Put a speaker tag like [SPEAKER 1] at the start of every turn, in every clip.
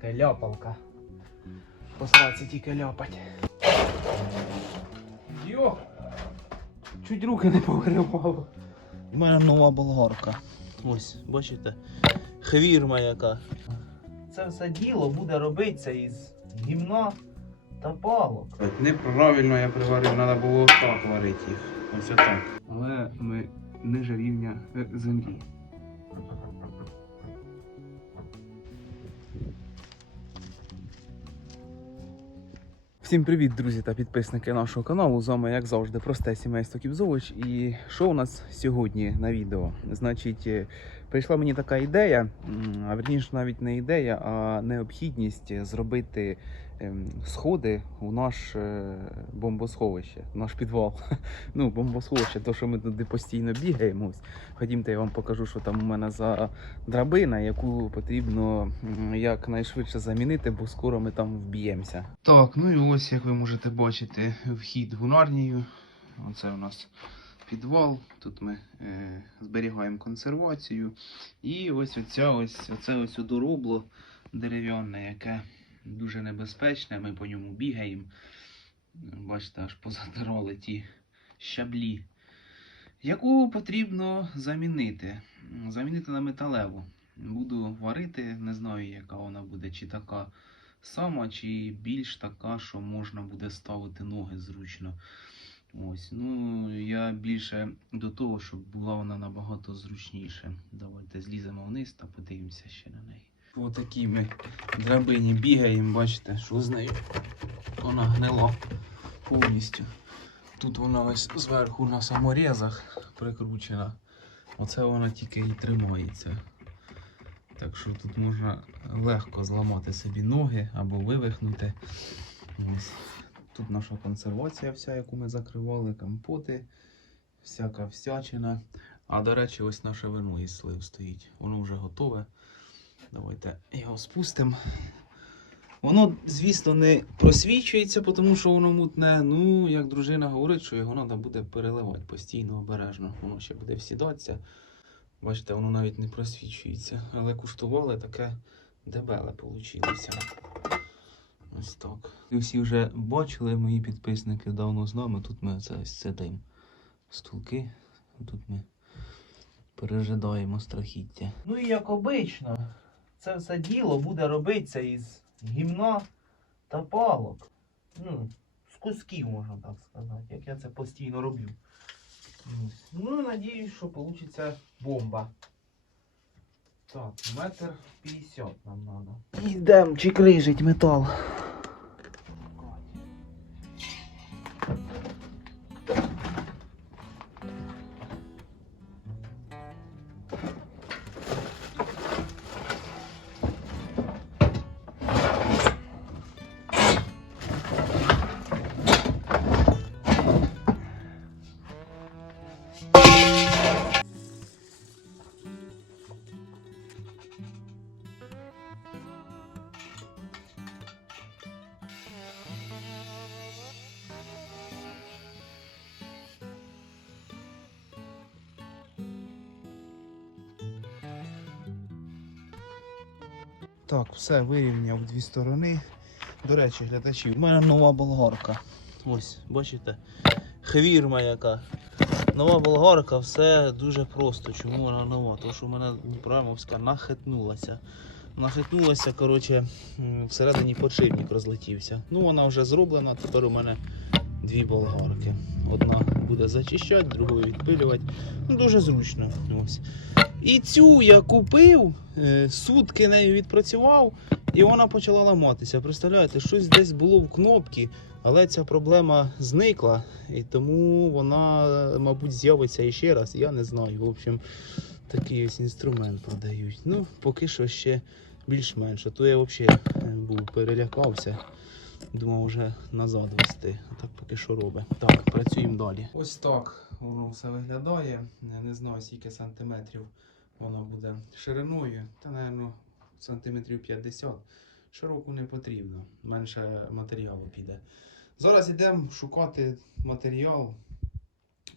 [SPEAKER 1] таке ляпалка. Посраці тільки ляпать. Йо! Чуть руки не повиривало.
[SPEAKER 2] У мене нова болгарка. Ось, бачите? Хвірма яка.
[SPEAKER 1] Це все діло буде робитися із гімна та палок.
[SPEAKER 3] Неправильно я приварив, треба було так варити їх. Ось отак. Але ми ниже рівня е, землі.
[SPEAKER 1] Всім привіт, друзі та підписники нашого каналу. З вами, як завжди, просте сімейство Кібзович. І що у нас сьогодні на відео? Значить, е, прийшла мені така ідея, а верніше навіть не ідея, а необхідність зробити ем, сходи у наш е, бомбосховище, в наш підвал. Ну, бомбосховище, то що ми туди постійно бігаємо. Ходімте, я вам покажу, що там у мене за драбина, яку потрібно якнайшвидше замінити, бо скоро ми там вб'ємося.
[SPEAKER 3] Так, ну і ось, як ви можете бачити, вхід гунарнію. Оце у нас підвал. Тут ми е, зберігаємо консервацію. І ось оця ось, оце ось доробло дерев'яне, яке дуже небезпечне. Ми по ньому бігаємо. Бачите, аж позатирали ті щаблі. Яку потрібно замінити? Замінити на металеву. Буду варити, не знаю, яка вона буде, чи така сама, чи більш така, що можна буде ставити ноги зручно. Ось, ну я більше до того, щоб була вона набагато зручніше. Давайте зліземо вниз та подивимося ще на неї. По такій ми драбині бігаємо, бачите, що з нею вона гнила повністю. Тут вона ось зверху на саморезах прикручена. Оце вона тільки і тримається. Так що тут можна легко зламати собі ноги або вивихнути. Ось. Тут наша консервація, вся, яку ми закривали, компоти, всяка всячина. А до речі, ось наше вино із слив стоїть. Воно вже готове. Давайте його спустимо. Воно, звісно, не просвічується, тому що воно мутне. Ну, як дружина говорить, що його треба буде переливати постійно, обережно. Воно ще буде всідатися. Бачите, воно навіть не просвічується. Але куштували таке дебеле вийшло. Ось так. І всі вже бачили, мої підписники давно з нами. Тут ми це ось сидимо. Стулки. Тут ми пережидаємо страхіття.
[SPEAKER 1] Ну і як обично, це все діло буде робитися із гімна та палок. Ну, з кусків, можна так сказати, як я це постійно роблю. Ну надіюсь, що вийде бомба. Так, метр п'ятдесят нам треба. Йдемо чекрижить метал.
[SPEAKER 3] Так, все вирівняв дві сторони. До речі, глядачі,
[SPEAKER 2] У мене нова болгарка. Ось, бачите? Хвірма яка. Нова болгарка, все дуже просто. Чому вона нова? Тому що в мене Дніпромовська нахитнулася. Нахитнулася, коротше, всередині подшипник розлетівся. Ну, вона вже зроблена, тепер у мене дві болгарки. Одна буде зачищати, другою відпилювати. Ну, дуже зручно. Ось. І цю я купив, сутки нею відпрацював, і вона почала ламатися. Представляєте, щось десь було в кнопці, але ця проблема зникла, і тому вона, мабуть, з'явиться іще раз. Я не знаю. В общем, такий ось інструмент продають. Ну, поки що ще більш-менш. А то я взагалі е, був перелякався. Думав вже назад вести. Так поки що робить. Так, працюємо далі.
[SPEAKER 3] Ось так воно все виглядає. Не знаю, скільки сантиметрів воно буде шириною. Та, напевно, сантиметрів 50. Широку не потрібно. Менше матеріалу піде. Зараз йдемо шукати матеріал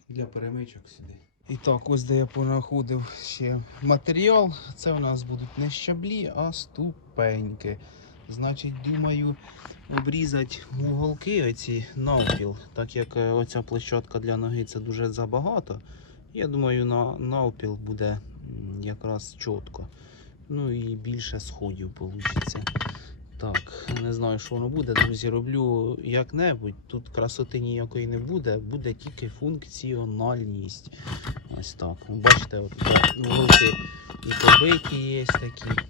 [SPEAKER 3] для перемичок сюди. І так, ось де я понаходив ще матеріал. Це у нас будуть не щаблі, а ступеньки. Значить, думаю обрізати уголки оці навпіл, так як е, оця площадка для ноги це дуже забагато. Я думаю, на навпіл буде якраз чітко. Ну і більше сходів вийде. Так, не знаю, що воно буде. Друзі, роблю як-небудь. Тут красоти ніякої не буде, буде тільки функціональність. Ось так. Бачите, от тут і побиті є такі.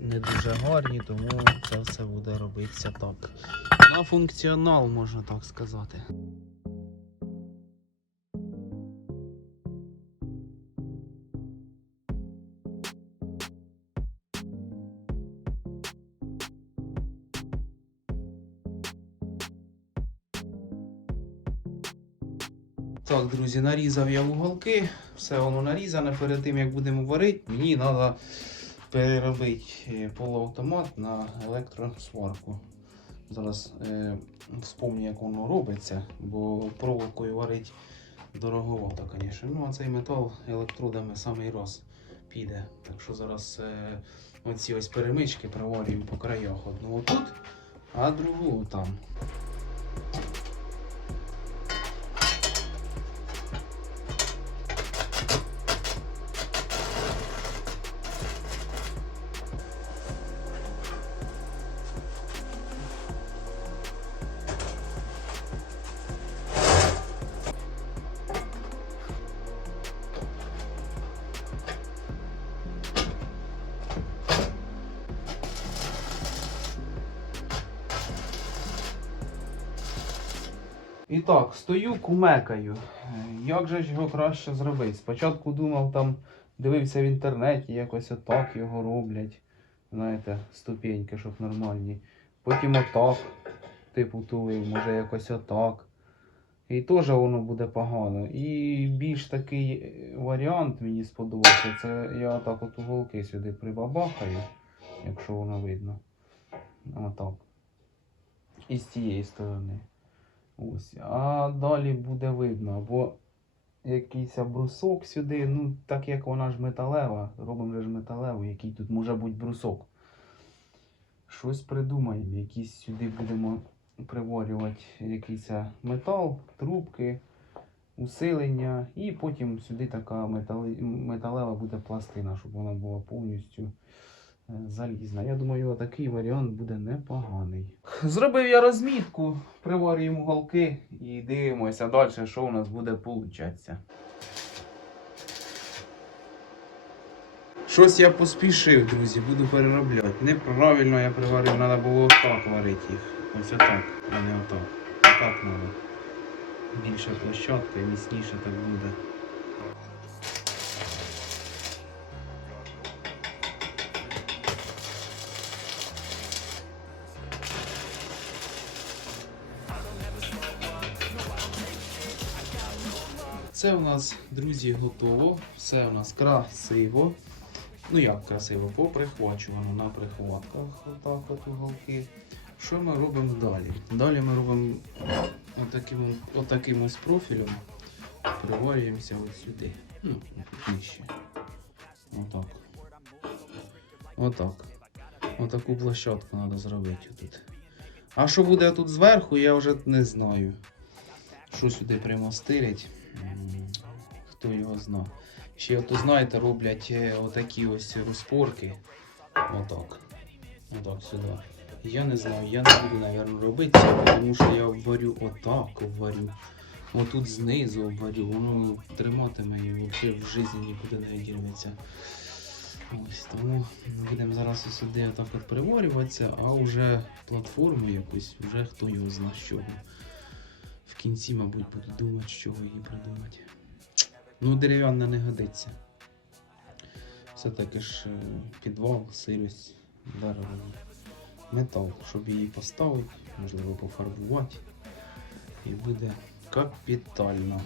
[SPEAKER 3] Не дуже гарні, тому це все буде робитися так. На функціонал, можна так сказати. Друзі, нарізав я уголки, все воно нарізане. Перед тим як будемо варити, мені треба переробити е, полуавтомат на електросварку. Зараз е, вспомню, як воно робиться, бо проволокою варить дороговато, звісно. Ну, а цей метал електродами самий раз піде. Так що зараз е, оці ось перемички приварюємо по краях. Одну отут, а другу там. Стою, кумекаю. Як же ж його краще зробити? Спочатку думав там, дивився в інтернеті, якось отак його роблять. Знаєте, ступеньки, щоб нормальні. Потім отак, типу тулив, може якось отак. І теж воно буде погано. І більш такий варіант мені сподобався. Це я отак от уголки сюди прибабахаю, якщо воно видно. Отак. І з цієї сторони. Ось. А далі буде видно, або якийсь брусок сюди, ну так як вона ж металева, робимо ж металеву, який тут може бути брусок. Щось придумаємо, якісь сюди будемо приварювати якийсь метал, трубки, усилення, і потім сюди така металева буде пластина, щоб вона була повністю залізна. Я думаю, такий варіант буде непоганий. Зробив я розмітку, приварюємо голки і дивимося далі, що у нас буде получатися. Щось я поспішив, друзі, буду переробляти. Неправильно я приварив, треба було отак варити їх. Ось отак, а не отак. Отак треба. Більша площадка і міцніше так буде. Це у нас, друзі, готово. Все у нас красиво. Ну як красиво, поприхвачувано на прихватках. Отак от уголки. Що ми робимо далі? Далі ми робимо отаким, отаким ось профілем. Приварюємося ось сюди. Ну, нижче. Отак. Отак. Отаку площадку треба зробити тут. А що буде тут зверху, я вже не знаю. Що сюди прямо стирять. Хто його зна. Ще то знаєте, роблять е, отакі ось розпорки. Отак. Отак сюди. Я не знаю, я не буду, мабуть, робити тому що я обварю отак обварю. Отут знизу обварю, воно триматиме і взагалі в житті нікуди не дірветься. Ось тому будемо зараз сюди отак от приварюватися, а вже платформу якусь, вже хто його зна чого. В кінці, мабуть, буду думати, чого її придумати. Ну, дерев'яна не годиться. Все-таки ж е, підвал, сирость, дерево. Метал, щоб її поставити, можливо, пофарбувати. І буде капітально.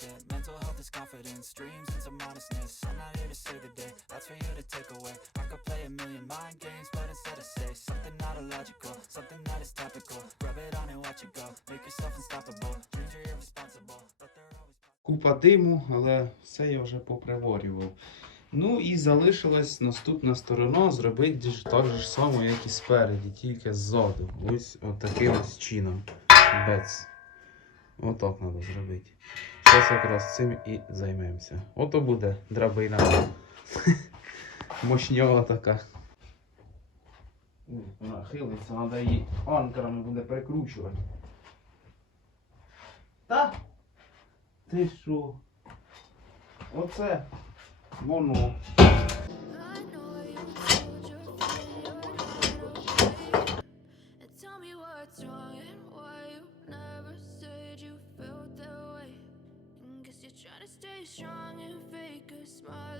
[SPEAKER 4] constant Mental health is confidence, dreams and some modestness I'm not here to save the day, that's for you to take away I could play a million mind games, but instead I say Something not illogical, something that is topical Rub it on and watch it go, make yourself unstoppable Dreams are irresponsible, but they're always
[SPEAKER 5] Купа диму, але все я вже поприворював. Ну і залишилась наступна сторона зробити те ж саме, як і спереді, тільки ззаду. Ось отаким ось чином. Бац. Отак треба зробити. Зараз якраз цим і займемося. Ото буде драбина. Мощньова така. Вона хилиться, треба її анкерами буде прикручувати. Та? Ти що? Оце воно.
[SPEAKER 6] Strong and fake a smile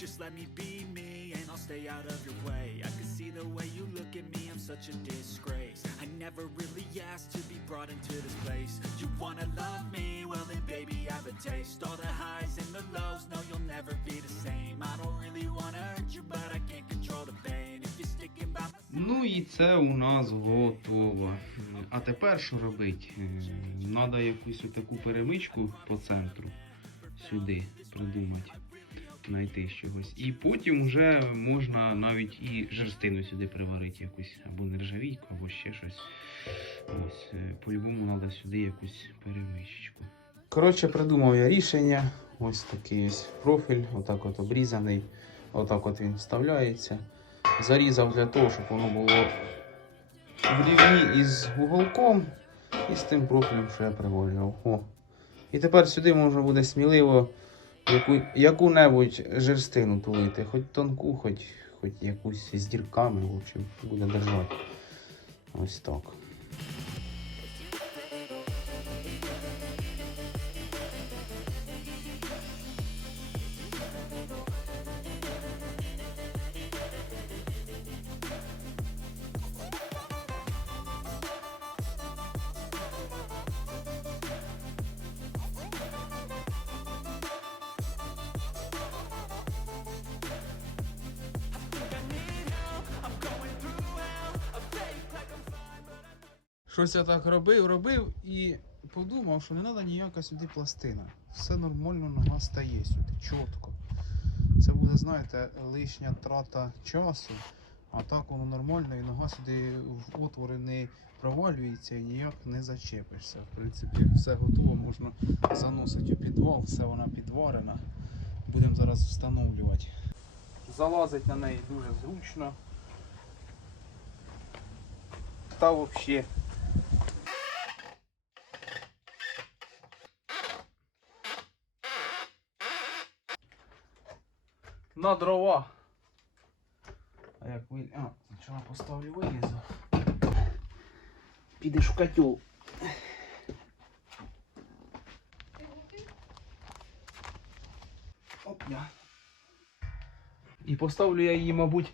[SPEAKER 4] Just let me be me and I'll stay out of your way I can see the way you look at me, I'm such a disgrace I never really asked to be brought into this place You wanna love me? Well then baby I have a taste All the highs and the lows, no you'll never be the same I don't really wanna hurt you but I can't control the pain If you're sticking by my
[SPEAKER 5] Ну і це у нас готово. А тепер що робити? Треба якусь таку перемичку по центру сюди придумати, знайти чогось. І потім вже можна навіть і жерстину сюди приварити якусь, або нержавійку, або ще щось. Ось, е, по-любому треба сюди якусь перемичку. Коротше, придумав я рішення. Ось такий ось профіль, отак от обрізаний. Отак от він вставляється. Зарізав для того, щоб воно було в рівні із уголком і з тим профілем, що я приволював. О. І тепер сюди можна буде сміливо яку, яку-небудь жерстину тулити, хоч тонку, хоч, хоч якусь з дірками, в общем, буде держати. Ось так.
[SPEAKER 3] Я так робив, робив і подумав, що не треба ніяка сюди пластина. Все нормально, нога стає сюди, чітко. Це буде, знаєте, лишня трата часу, а так воно нормально і нога сюди в отвори не провалюється і ніяк не зачепишся. В принципі, все готово, можна заносити у підвал, все вона підварена. Будемо зараз встановлювати. Залазить на неї дуже зручно. Та взагалі. На дрова. А як ви. А, спочатку поставлю вилізу. Підеш в котел. Опля. І поставлю я її, мабуть,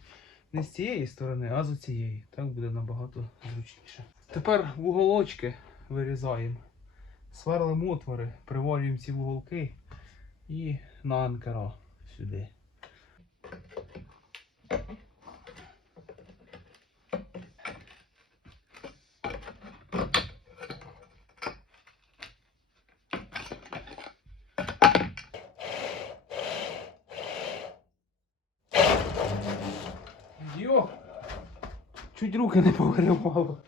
[SPEAKER 3] не з цієї сторони, а з цієї. Так буде набагато зручніше. Тепер вуголочки вирізаємо. Сверлимо отвори, приварюємо ці вуголки і на анкера сюди. Йо! Руки не повиривало.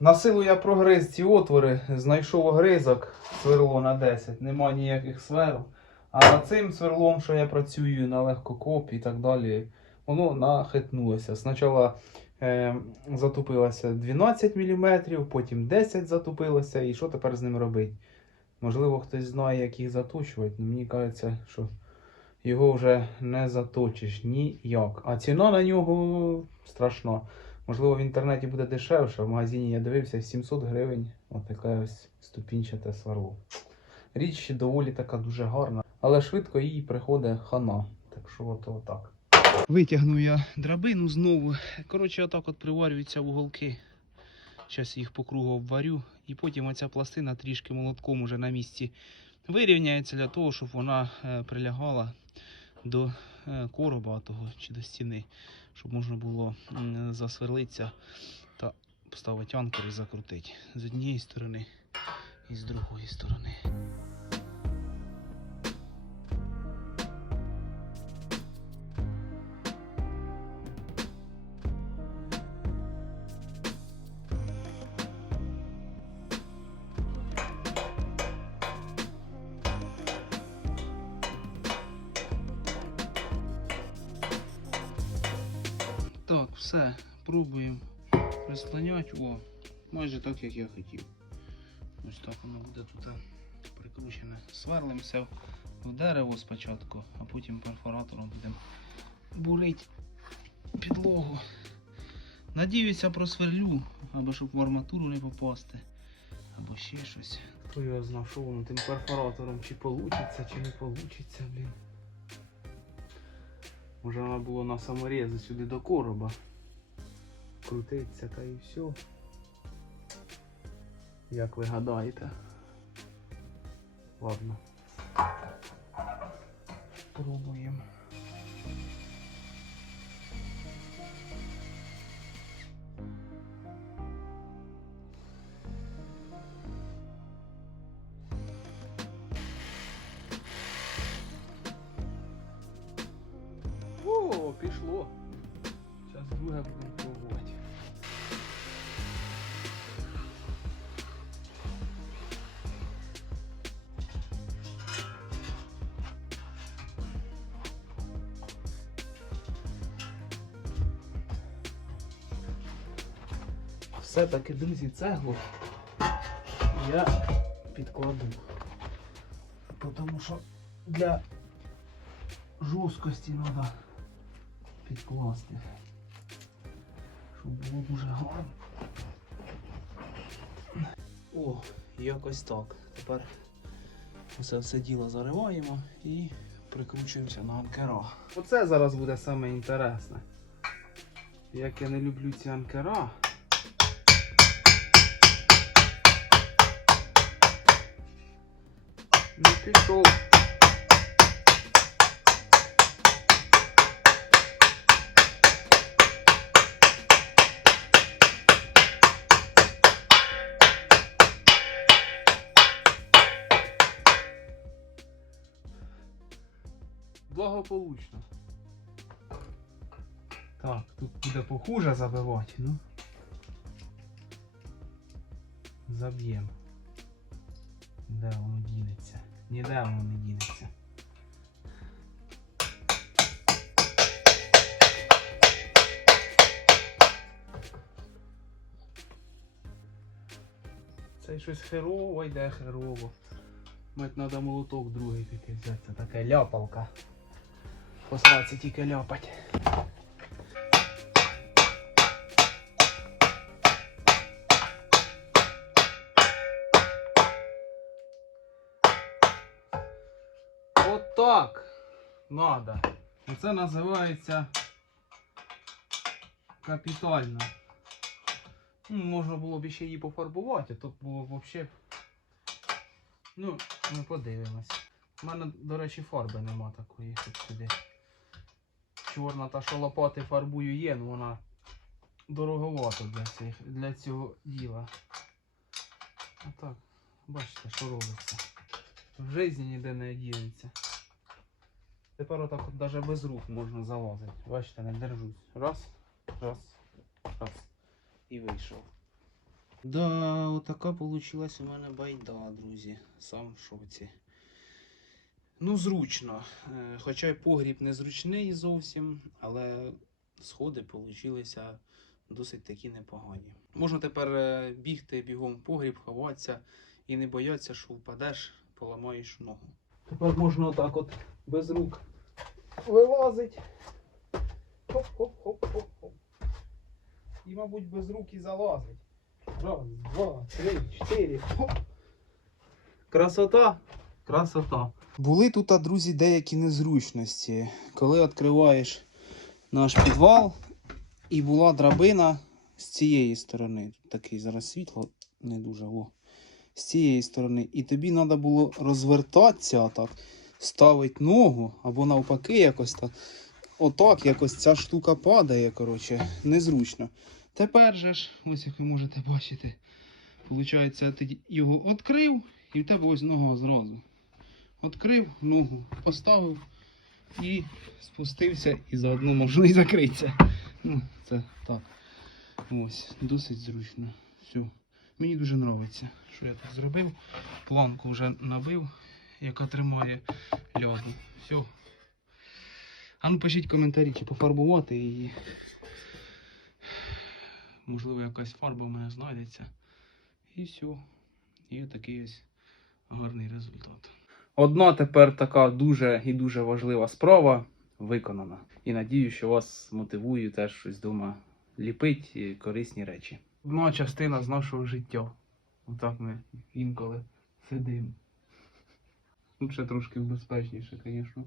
[SPEAKER 3] На силу я прогриз ці отвори, знайшов огризок, сверло на 10, нема ніяких сверл. А над цим сверлом, що я працюю на легкокоп і так далі, воно нахитнулося. Спочатку е, затупилося 12 мм, потім 10 затупилося. І що тепер з ним робити? Можливо, хтось знає, як їх заточувати, мені кажеться, що його вже не заточиш ніяк. А ціна на нього страшна. Можливо, в інтернеті буде дешевше, в магазині я дивився 700 гривень. Отаке ось ступінчате сверло. Річ доволі така дуже гарна, але швидко їй приходить хана. Так що от отак. Витягну я драбину знову. Коротше, отак от приварюються уголки. Зараз їх по кругу обварю. І потім оця пластина трішки молотком уже на місці вирівняється для того, щоб вона е, прилягала до е, короба того чи до стіни, щоб можна було засверлитися та поставити анкер і закрутити з однієї сторони і з другої сторони. Так, все, пробуємо прислоняти. О, майже так, як я хотів. Ось так воно буде тут е, прикручене. Сверлимося в дерево спочатку, а потім перфоратором будемо бурити підлогу. Надіюся, просверлю, або щоб в арматуру не попасти, або ще щось. Хто його знав, що воно тим перфоратором, чи получиться, чи не получиться, блін. Може треба було на саморези сюди до короба. Крутиться та і все. Як ви гадаєте? Ладно. Пробуємо. Все-таки, друзі, цеглу я підкладу. Тому що для жорсткості треба підкласти. Щоб було дуже гарно. О, якось так. Тепер це все діло зариваємо і прикручуємося на анкера. Оце зараз буде саме. Як я не люблю ці анкера. Ну пішов. Благополучно. Так, тут буде похуже забивати, ну. Заб'ємо. Де воно? Ніде воно не дінеться. Це щось херово йде херово. Мать треба молоток другий піти взяти. Це така ляпалка. Посраці тільки ляпать. Так надо. Це називається капітально. Ну, можна було б ще її пофарбувати, тут було б взагалі. Ну, ми подивимось. У мене, до речі, фарби нема такої, щоб сюди. Чорна та що лопати фарбую є, ну вона дороговато для, цих, для цього діла. А так, бачите, що робиться. В житті ніде не ділиться. Тепер отак от навіть без рук можна залазити. Бачите, не держусь. Раз, раз, раз. І вийшов. Да, отака получилась у мене байда, друзі. Сам в шоці. Ну, зручно. Е, Хоча й погріб не зручний зовсім, але сходи получилися досить такі непогані. Можна тепер е, бігти бігом в погріб, ховатися і не боятися, що впадеш, поламаєш ногу. Тепер можна отак от без рук вилазить. Хоп-хоп-хоп-хоп-хоп. І, мабуть, без рук і залазить. Раз, два, три, чотири. Хоп.
[SPEAKER 2] Красота. Красота.
[SPEAKER 3] Були тут, друзі, деякі незручності. Коли відкриваєш наш підвал, і була драбина з цієї сторони. Тут такий зараз світло не дуже о. З цієї сторони. І тобі треба було розвертатися так, ставити ногу або навпаки якось так. Отак якось ця штука падає, коротше, незручно. Тепер же ж, ось як ви можете бачити, виходить, ти його відкрив, і в тебе ось нога зразу. Открив ногу, поставив і спустився і заодно можна і закритися. Ну, це так. Ось, досить зручно. Все. Мені дуже подобається, що я тут зробив. Планку вже набив, яка тримає льоду. Все. А ну пишіть коментарі, чи пофарбувати її. Можливо, якась фарба в мене знайдеться. І все. І такий ось гарний результат. Одна тепер така дуже і дуже важлива справа виконана. І надію, що вас мотивую теж щось вдома ліпить і корисні речі. Одна частина з нашого життя. Отак ми інколи сидимо. Тут ще трошки безпечніше, звісно,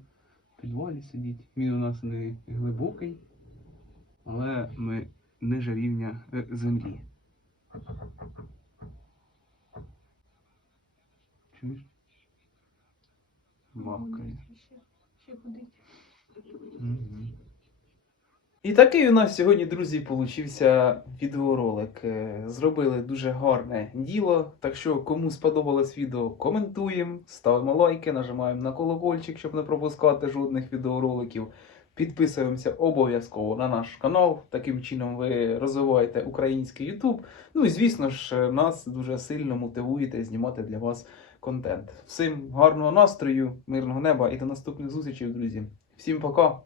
[SPEAKER 3] в підвалі сидіть. Він у нас не глибокий, але ми ниже рівня е, землі. Чуєш? Мавкає. І такий у нас сьогодні, друзі, получився відеоролик. Е, Зробили дуже гарне діло. Так що, кому сподобалось відео, коментуємо, ставимо лайки, нажимаємо на колокольчик, щоб не пропускати жодних відеороликів. Підписуємося обов'язково на наш канал. Таким чином ви розвиваєте український YouTube. Ну і звісно ж, нас дуже сильно мотивуєте знімати для вас контент. Всім гарного настрою, мирного неба і до наступних зустрічей, друзі. Всім пока!